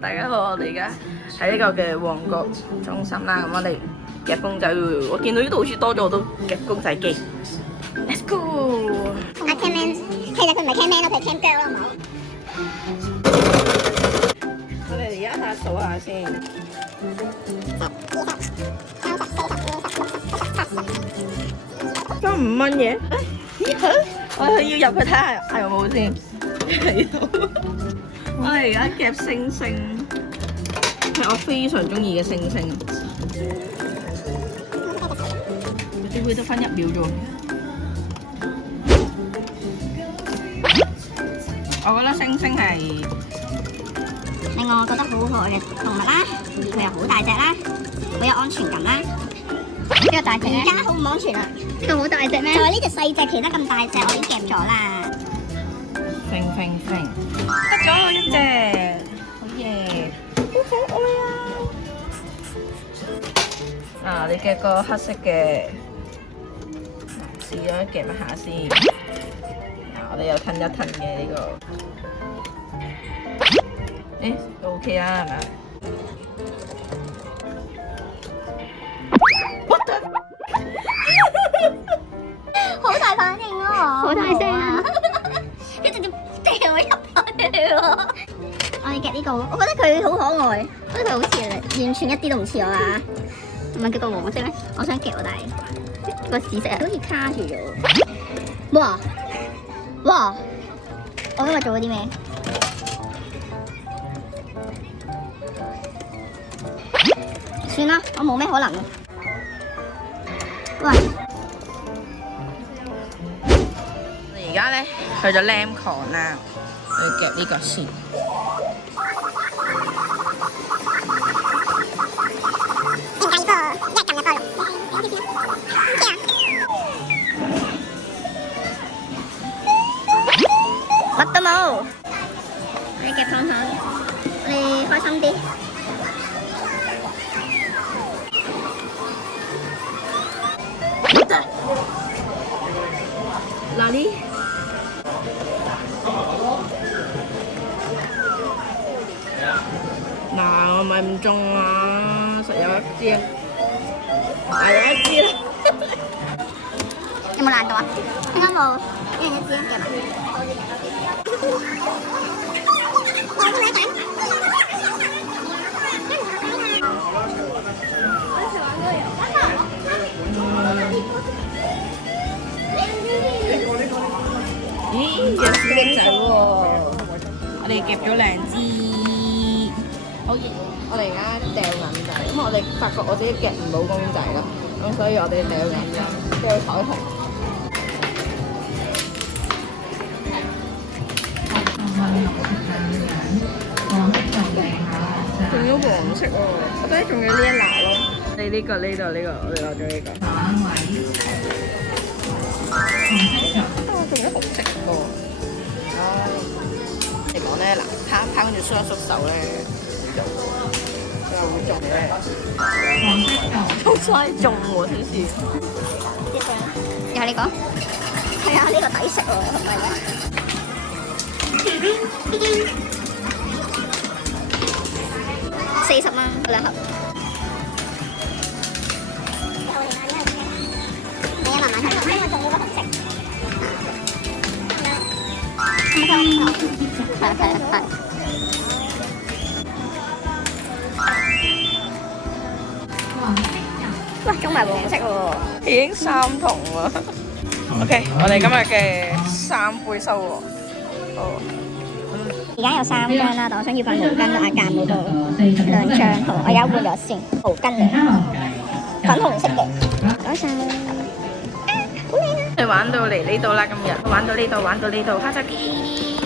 大家好，我哋而家喺呢個嘅旺角中心啦，咁我哋夾公仔喎，我見到呢度好似多咗好多夾公仔機。Let's go！ 阿 Camman，其實佢唔係 Camman 咯，佢係 Cam Girl 咯，好冇？我哋而家睇下數下先。15蚊嘅，我要入去睇下係有冇先。喺度。我哋而家夾星星，係我非常中意嘅星星。只會得翻1秒啫喎。我覺得星星係另外，我覺得好可愛嘅動物啦，佢又好大隻啦，好有安全感啦。呢個大隻而家好唔安全啊！呢個好大隻咩？就係呢隻細隻，其他咁大隻，我已經夾咗啦。揈揈揈，得咗一隻，好嘢，好可愛啊！啊，你夾個黑色嘅，試咗夾一下先。啊，我哋又褪一褪嘅呢個，誒都 OK 啦，係咪？好大反應咯，好大聲啊！佢直接掉入去喎。我哋夾呢個，我覺得佢好可愛，覺得佢好似完全一啲都唔似我啊！唔係叫個黃色咩？我想夾，但係個紫色好似卡住咗。哇！哇！我今日做咗啲咩？算啦，我冇咩可能。喂！而家咧去咗 Lamcon 啦，我要夾呢個先。乜都冇，你夾糖糖，你開心啲。哪裡？嗱，我咪唔中啊，實有一支，係有一支啦。有冇難度啊？啱啱冇，一人一支夾埋。咦，有小鷹仔喎！我哋夾咗2支，好熱。我哋而家掉銀仔，咁我哋發覺我自己夾唔到公仔啦，咁所以我哋掉銀仔，掉彩虹。仲有黃色喎，我覺得仲要呢一欄咯。你呢個，我哋攞咗呢個。仲有紅色喎。嚟講咧，嗱，攤跟住縮一縮手咧，又會中嘅。好彩中喎，先至。又係你講？係啊，呢個抵食喎，係咪啊？40蚊2盒。你慢慢睇，因為中咗個紅色。係。哇，中埋黃色喎！已經3筒啦。OK，我哋今日嘅3杯收喎。好。而家有3張啦，但我想要份毛巾阿鑑嗰個2張，好，我而家換咗先，毛巾嚟，粉紅色嘅，攞晒。好靚啊！我哋玩到嚟呢度啦，今日玩到呢度，玩到呢度，下集見。